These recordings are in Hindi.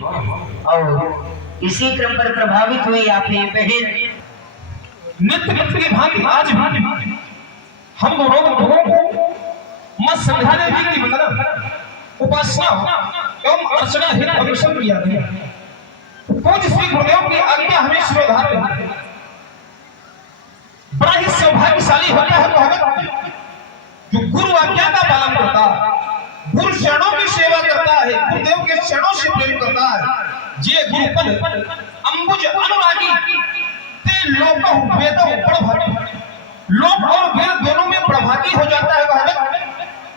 और इसी क्रम पर प्रभावित हुई आपने बहन नित्य नित्य की भांति आज भी हम लोगों को मां संध्या देवी की मतलब उपासना एवं अर्चना हेतु अभिषेक किया गया। पूज्य श्री गुरुदेव की आज्ञा हमें शिरोधार्य है। बड़ा ही सौभाग्यशाली होता है तो हमें जो गुरु आज्ञा का पालन करता है, गुरु चरणों की सेवा करता है, गुरुदेव के चरणों से प्रेम करता है, जे गुरुपद अंबुज अनुरागी ते लोक वेद प्रभागी, लोक और वेद दोनों में प्रभागी हो जाता है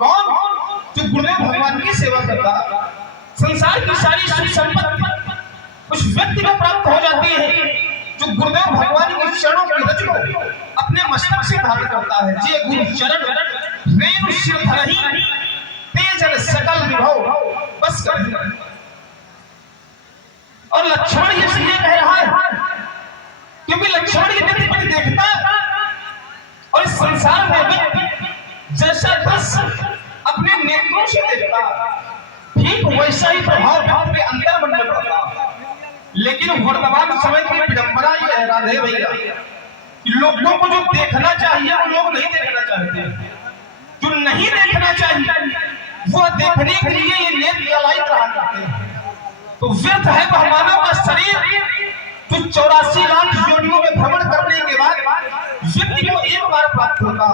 वह कौन? जो गुरुदेव भगवान की सेवा करता है। संसार की सारी सुख संपत्ति उस व्यक्ति को प्राप्त हो जाती है जो गुरुदेव भगवान के चरणों की रज को अपने मस्तक से धारण करता है। जे गुरु चरण रेणु सिर धरहि तेजल सकल विभव बस करहि। और लक्ष्मण इसलिए कह रहा है क्योंकि लक्ष्मण ये व्यक्ति देखता है और इस संसार में जैसा दृश्य अपने नेत्रों से देखता ठीक वैसा ही प्रभाव व्यक्ति के अंदर मन में पड़ता। लेकिन वर्तमान समय की विडंबना ये है राधे भैया, लोगों को जो देखना चाहिए वो लोग नहीं देखना चाहते, जो नहीं देखना चाहिए वो देखने के लिए ये नेत्र जलायित रहा करते हैं। तो व्यर्थ है वह मानव का शरीर जो 84 लाख योनियों में भ्रमण करने के बाद व्यक्ति को एक बार प्राप्त होता,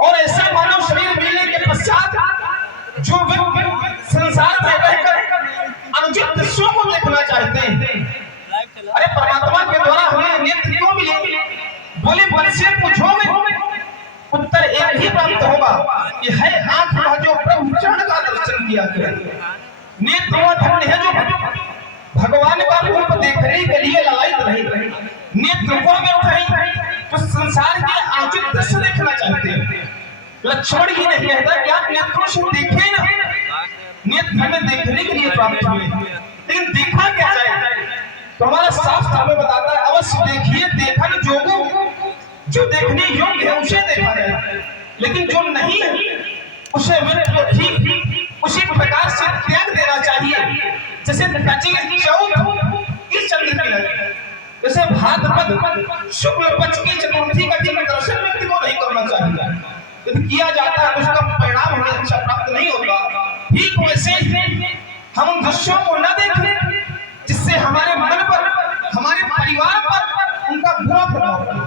और ऐसा मानव शरीर मिलने के पश्चात जो व्यक्ति संसार में रहकर अनुचित दृश्यों को देखना चाहते हैं। अरे परमात्मा के द्वारा हमें नेत्र क्यों मिले? बोले बनसे पूछोगे उत्तर एक ही प्राप्त होगा कि है आंख का जो प्रभु चरण का दर्शन किया गया, नेत्र वह धन है जो भगवान का रूप देखने के लिए ललायित रहे। नेत्र वो व्यर्थ है जो संसार के अनुचित दृश्य देखना चाहते हैं। लक्ष्मण ही नहीं कहता कि आप नेत्रों से देखें ना, नेत्र हमें देखने के लिए प्राप्त हुए, लेकिन देखा क्या जाए? तो हमारा शास्त्र हमें बताता है अवश्य देखिए देखन जोगो, जो देखने योग्य है उसे देखा जाए, लेकिन जो नहीं है उसे व्यक्ति को ठीक उसी प्रकार से त्याग देना चाहिए। जैसे चंद्र की जैसे भाद्रपद शुक्ल पक्ष की चतुर्थी का दर्शन व्यक्ति को नहीं करना चाहिए, यदि किया जाता है उसका परिणाम हमें अच्छा प्राप्त नहीं होगा। ठीक वैसे हम उन दृश्यों को न देखें जिससे हमारे मन पर हमारे परिवार पर उनका बुरा प्रभाव पड़े।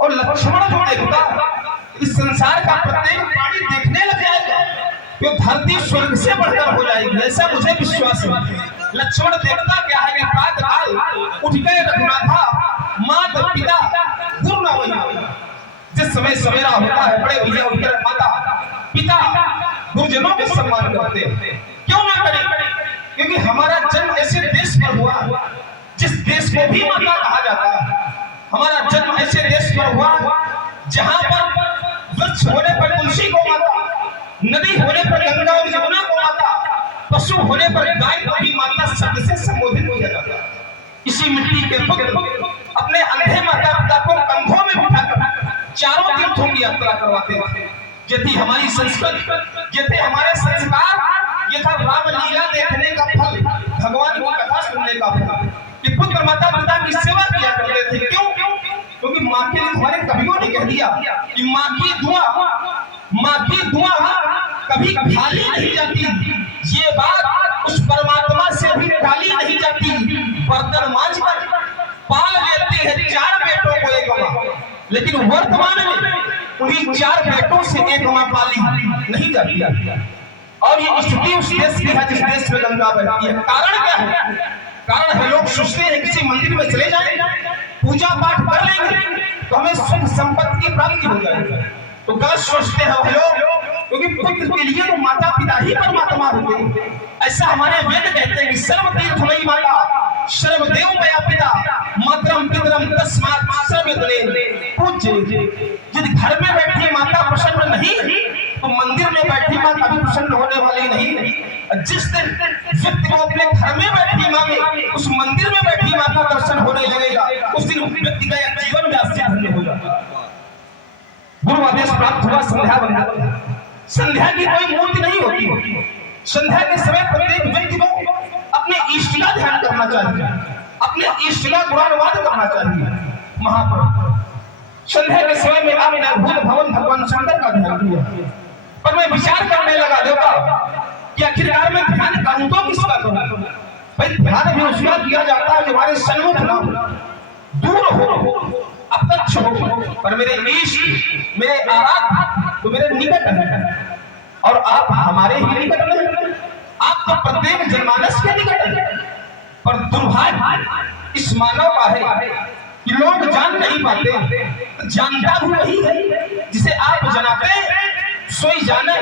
और लक्ष्मण जो देखता इस संसार का प्रत्येक प्राणी देखने लग जाएगा तो धरती स्वर्ग से बढ़कर हो जाएगी, ऐसा मुझे विश्वास है। लक्ष्मण देखता क्या है कि प्रातःकाल उठ गए रघुनाथा, माता पिता गुरु न होई। जिस समय सवेरा होता है बड़े भैया उठकर माता पिता गुरुजनों के सम्मान करते हैं। क्यों ना करें? क्योंकि हमारा जन्म ऐसे देश में हुआ जिस देश को भी माता कहा जाता है। हमारा जन्म ऐसे देश में हुआ जहां पर वृक्ष होने पर तुलसी को माता, नदी होने पर गंगा और यमुना को माता, पशु होने पर गाय को भी माता शब्द से संबोधित किया जाता है। इसी मिट्टी के पुत्र अपने अंधे माता पिता को कंधों में बिठाकर चारों तीर्थों की यात्रा करवाते थे। ये थी हमारी संस्कृति, ये थे हमारे संस्कार, ये था राम लीला देखने का फल, भगवान की कथा सुनने का फल कि पुत्र माता पिता की सेवा किया करते थे। क्यों? क्योंकि माँ के लिए हमारे कवियों ने कह दिया कि माँ की दुआ कभी खाली नहीं जाती, ये बात उस परमात्मा से भी खाली नहीं जाती। बर्तन मांझ कर पाल लेती है 4 बेटों को एक माँ, लेकिन वर्तमान में उन्हीं 4 बेटों से एक माँ पाली नहीं जाती। और ये स्थिति उस देश की है जिस देश में गंगा बहती है। कारण क्या है? कारण है लोग सोचते हैं किसी मंदिर में चले जाएं, पूजा पाठ कर लेंगे तो हमें सुख संपत्ति की प्राप्ति हो जाएगी। तो गलत सोचते हैं लोग, क्योंकि पुत्र के लिए तो माता पिता ही परमात्मा होते हैं। ऐसा हमारे वेद कहते हैं कि सर्वतीर्थमयी माता सर्वदेव मया पिता मातरम पितरम तस्मात् सर्वतले पूज्य। यदि घर में बैठी माता प्रसन्न नहीं तो मंदिर में बैठी माँ कभी प्रसन्न होने वाली नहीं। जिस दिन व्यक्ति को अपने घर में बैठी माँ में उस मंदिर में बैठी माँ का दर्शन होने लगेगा, उस दिन व्यक्ति का जीवन व्यासी धन्य हो जाएगा। गुरु आदेश प्राप्त हुआ संध्या वंदन। संध्या की कोई मूर्ति नहीं होती। संध्या के समय प्रत्येक व्यक्ति को अपने इष्ट करना चाहिए, अपने इष्ट का गुणानुवाद करना चाहिए। महाप्रभु संध्या के समय में आपने अद्भुत भवन भगवान शंकर का ध्यान किया, पर मैं विचार करने लगा देवता कि आखिरकार मैं ध्यान करूं तो किसका करूं? भाई ध्यान भी उसका किया जाता है जो हमारे सन्मुख ना हो, दूर हो, अप्रत्यक्ष हो, पर मेरे इष्ट मेरे आराध्य तो मेरे निकट है, और आप हमारे ही निकट में, आप तो प्रत्येक जनमानस के निकट है। पर दुर्भाग्य इस मानव का है कि लोग जान नहीं पाते, जानता भी वही है जिसे आप जनाते सोई जाने,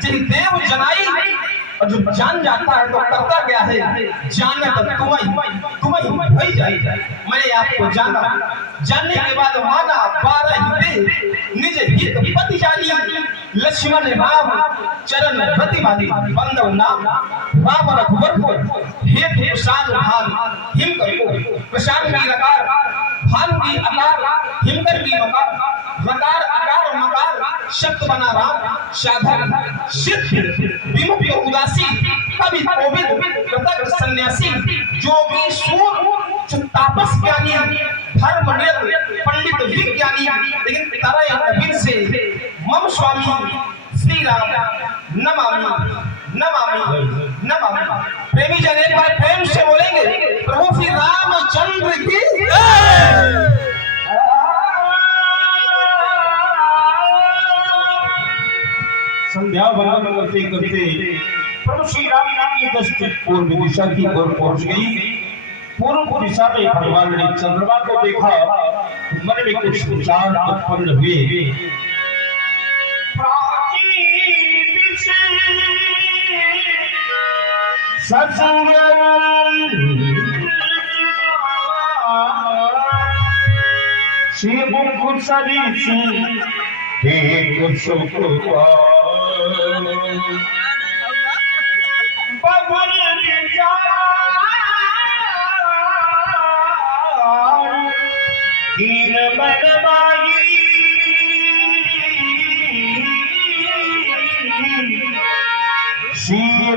जिसे देव जनाई, और जो जान जाता है तो करता क्या है, जाने तो तुम्हें भई जाए। मैंने आपको जाना, जानने के बाद माना 12 ही निज हित पति जानी, लक्ष्मण राम चरण रति बानी, बंदव नाम राम रघुवर हेत प्रसाद भान हिम करो, प्रसाद की लकार भान की अकार हिमकर की मकार, रकार अकार मकार शब्द बना राम, साधक सिद्ध विमुक्त उदासी, कवि कोविद कृतज्ञ सन्यासी, जोगी सूर तापस ज्ञानी, धर्म निरत पंडित विज्ञानी, लेकिन तरय अभिन से मम स्वामी श्री राम नमामि नमामि नमामि। प्रेमी जन एक बार प्रेम से बोलेंगे प्रभु श्री रामचंद्र की संध्या वंदन करते करते प्रभु श्री राम की दृष्टि पूर्व दिशा की ओर पहुंच गई। पूर्व दिशा में भगवान ने चंद्रमा को देखा, मन में कुछ विचार उत्पन्न हुए।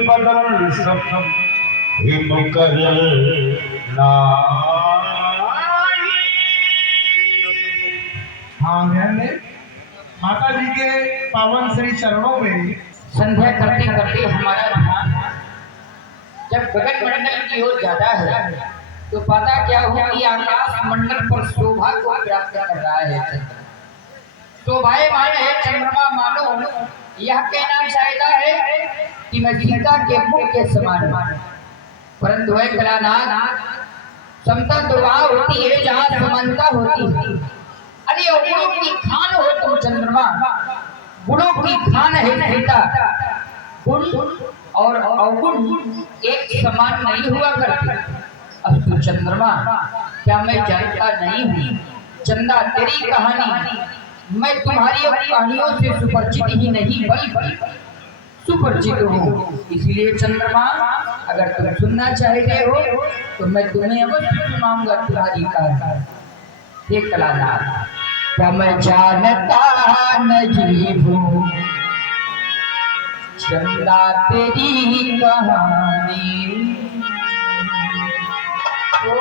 बदल सब कर माता जी के पावन श्री चरणों में संध्या करते करते हमारा ध्यान जब गगन मंडल की ओर जाता है तो पता क्या हो कि आकाश मंडल पर शोभा को प्राप्त कर रहा है। शोभायमान है चंद्रमा, मानो यह कहना चाहता है कि मैं सीता के मुख के समान हूं। परंतु है कलानाथ, समता तो वहां होती है जहां समानता होती है। अरे गुणों की खान हो तुम चंद्रमा, गुणों की खान है सीता। गुण और अवगुण एक समान नहीं हुआ करते। अस्तु चंद्रमा, क्या मैं जानता नहीं हूँ चंदा तेरी कहानी, मैं तुम्हारी कहानियों से सुपरिचित ही नहीं बल्कि सुपरिचित हूँ। इसलिए चंद्रमा, अगर तुम सुनना चाहते हो तो मैं तुम्हें अवश्य सुनाऊंगा तुम्हारी कहानी। हे कलानाथ, क्या मैं जानता नहीं हूँ चंदा तेरी कहानी। ओ